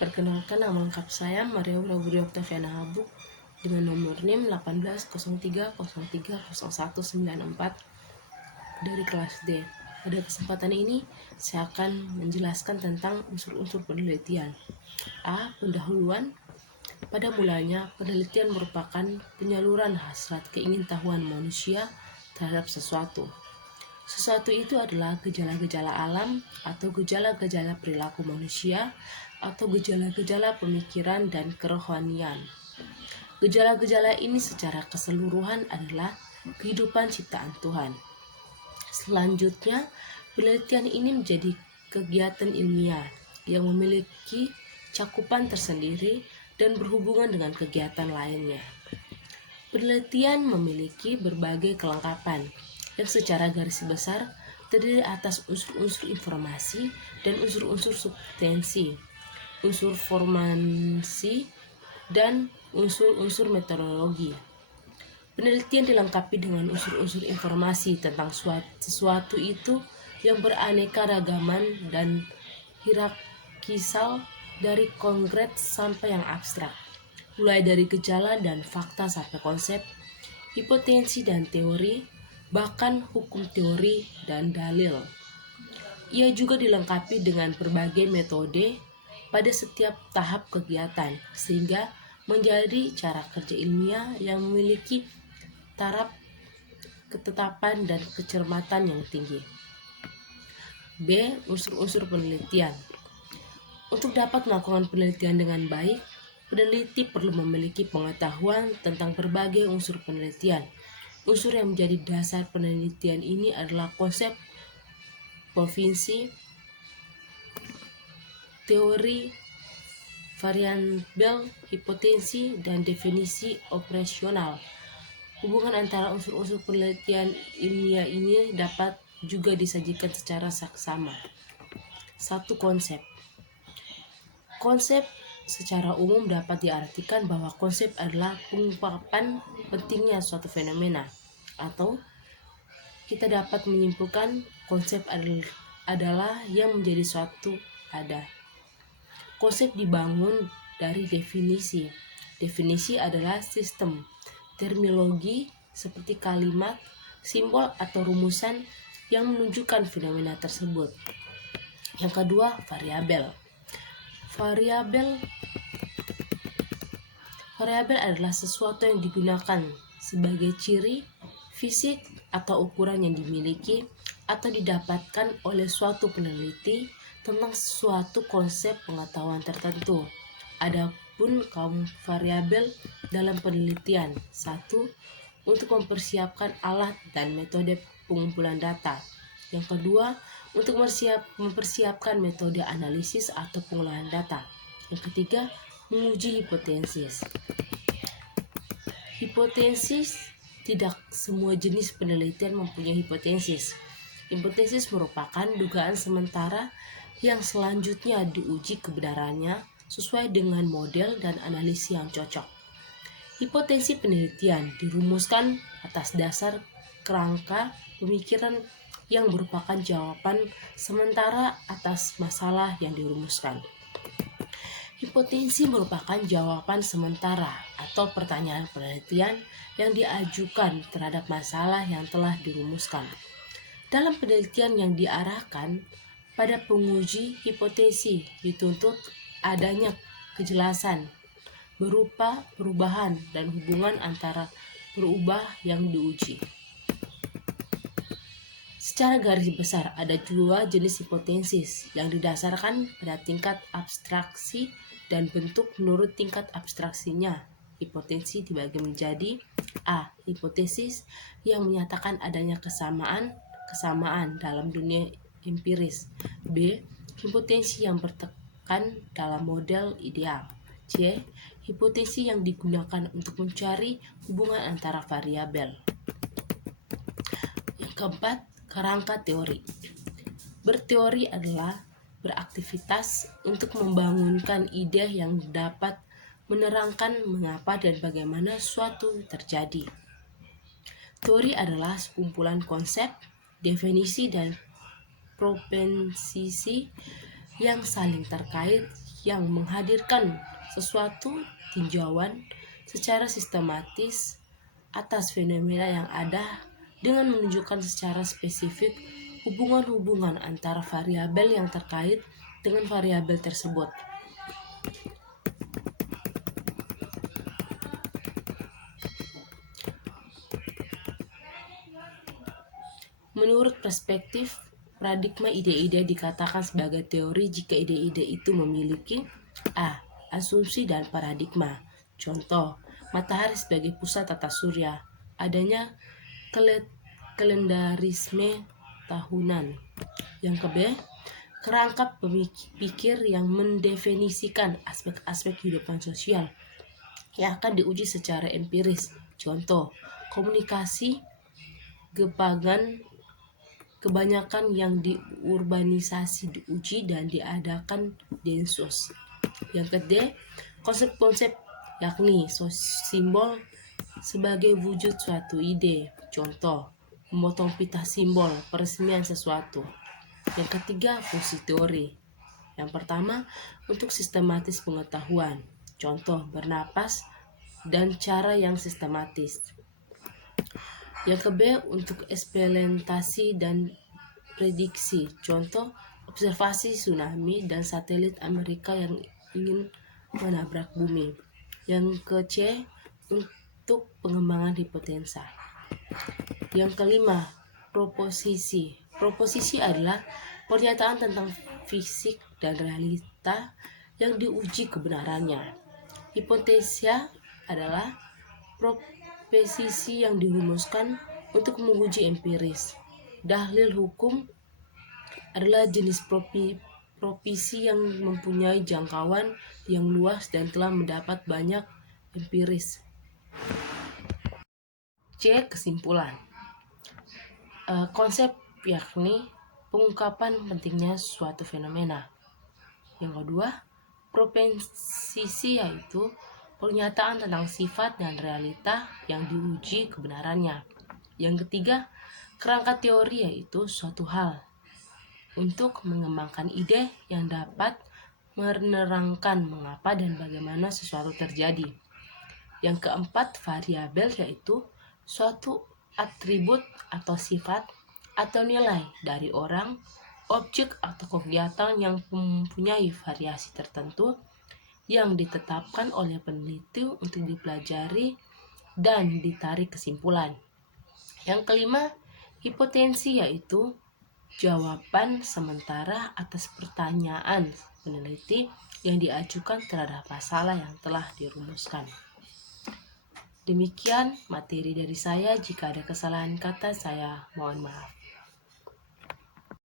Perkenalkan, nama lengkap saya Maria Budi Oktaviana Habuk dengan nomor NIM 1803030194 dari kelas D. Pada kesempatan ini, saya akan menjelaskan tentang unsur-unsur penelitian. A. Pendahuluan. Pada mulanya, penelitian merupakan penyaluran hasrat keingintahuan manusia terhadap sesuatu. Sesuatu itu adalah gejala-gejala alam atau gejala-gejala perilaku manusia atau gejala-gejala pemikiran dan kerohanian. Gejala-gejala ini secara keseluruhan adalah kehidupan ciptaan Tuhan. Selanjutnya, penelitian ini menjadi kegiatan ilmiah yang memiliki cakupan tersendiri dan berhubungan dengan kegiatan lainnya. Penelitian memiliki berbagai kelengkapan yang secara garis besar terdiri atas unsur-unsur informasi dan unsur-unsur substansi, unsur formasi, dan unsur-unsur metodologi. Penelitian dilengkapi dengan unsur-unsur informasi tentang sesuatu itu yang beraneka ragaman dan hierarkisal, dari konkret sampai yang abstrak, mulai dari gejala dan fakta sampai konsep, hipotesis dan teori, bahkan hukum teori dan dalil. Ia juga dilengkapi dengan berbagai metode pada setiap tahap kegiatan, sehingga menjadi cara kerja ilmiah yang memiliki taraf ketetapan dan kecermatan yang tinggi. B. Unsur-unsur penelitian. Untuk dapat melakukan penelitian dengan baik, peneliti perlu memiliki pengetahuan tentang berbagai unsur penelitian. Unsur yang menjadi dasar penelitian ini adalah konsep, provinsi, teori, variabel, hipotesis, dan definisi operasional. Hubungan antara unsur-unsur penelitian ilmiah ini dapat juga disajikan secara saksama. 1. Konsep. Konsep secara umum dapat diartikan bahwa konsep adalah pengungkapan pentingnya suatu fenomena, atau kita dapat menyimpulkan konsep adalah yang menjadi suatu ada. Konsep dibangun dari definisi. Definisi adalah sistem terminologi seperti kalimat, simbol, atau rumusan yang menunjukkan fenomena tersebut. Yang kedua, variabel. Variabel adalah sesuatu yang digunakan sebagai ciri fisik atau ukuran yang dimiliki atau didapatkan oleh suatu peneliti tentang suatu konsep pengetahuan tertentu. Adapun kaum variabel dalam penelitian: 1. Untuk mempersiapkan alat dan metode pengumpulan data. Yang kedua, untuk mempersiapkan metode analisis atau pengolahan data. Yang ketiga, menguji hipotesis. Hipotesis. Tidak semua jenis penelitian mempunyai hipotesis. Hipotesis merupakan dugaan sementara yang selanjutnya diuji kebenarannya sesuai dengan model dan analisis yang cocok. Hipotesis penelitian dirumuskan atas dasar kerangka pemikiran yang merupakan jawaban sementara atas masalah yang dirumuskan. Hipotesis merupakan jawaban sementara atau pertanyaan penelitian yang diajukan terhadap masalah yang telah dirumuskan. Dalam penelitian yang diarahkan pada penguji hipotesis dituntut adanya kejelasan berupa perubahan dan hubungan antara berubah yang diuji. Secara garis besar, ada dua jenis hipotesis yang didasarkan pada tingkat abstraksi dan bentuk menurut tingkat abstraksinya. Hipotesis dibagi menjadi: A. Hipotesis yang menyatakan adanya kesamaan dalam dunia empiris. B. Hipotesis yang bertekan dalam model ideal. C. Hipotesis yang digunakan untuk mencari hubungan antara variabel. Yang keempat, kerangka teori. Berteori adalah beraktivitas untuk membangunkan ide yang dapat menerangkan mengapa dan bagaimana suatu terjadi. Teori adalah sekumpulan konsep, definisi, dan proposisi yang saling terkait yang menghadirkan sesuatu tinjauan secara sistematis atas fenomena yang ada dengan menunjukkan secara spesifik hubungan-hubungan antara variabel yang terkait dengan variabel tersebut. Menurut perspektif paradigma, ide-ide dikatakan sebagai teori jika ide-ide itu memiliki a. asumsi dan paradigma. Contoh, matahari sebagai pusat tata surya, adanya kalendarisme tahunan. Yang ke B, kerangka pikir yang mendefinisikan aspek-aspek kehidupan sosial yang akan diuji secara empiris. Contoh, komunikasi kebanyakan yang diurbanisasi diuji dan diadakan densus. Yang ke D, konsep-konsep yakni simbol sebagai wujud suatu ide. Contoh, memotong pita simbol peresmian sesuatu. Yang ketiga, fungsi teori. Yang pertama, untuk sistematis pengetahuan. Contoh, bernapas dan cara yang sistematis. Yang ke B, untuk eksperimentasi dan prediksi. Contoh, observasi tsunami dan satelit Amerika yang ingin menabrak bumi. Yang ke C, untuk pengembangan hipotensa. Yang kelima, proposisi. Proposisi adalah pernyataan tentang fisik dan realita yang diuji kebenarannya. Hipotesia adalah proposisi yang dirumuskan untuk menguji empiris. Dalil hukum adalah jenis propisi yang mempunyai jangkauan yang luas dan telah mendapat banyak empiris. C. Kesimpulan. Konsep yakni pengungkapan pentingnya suatu fenomena. Yang kedua, proposisi yaitu pernyataan tentang sifat dan realita yang diuji kebenarannya. Yang ketiga, kerangka teori yaitu suatu hal untuk mengembangkan ide yang dapat menerangkan mengapa dan bagaimana sesuatu terjadi. Yang keempat, variabel yaitu suatu atribut atau sifat atau nilai dari orang, objek atau kegiatan yang mempunyai variasi tertentu yang ditetapkan oleh peneliti untuk dipelajari dan ditarik kesimpulan. Yang kelima, hipotensi yaitu jawaban sementara atas pertanyaan peneliti yang diajukan terhadap masalah yang telah dirumuskan. Demikian materi dari saya. Jika ada kesalahan kata, saya mohon maaf.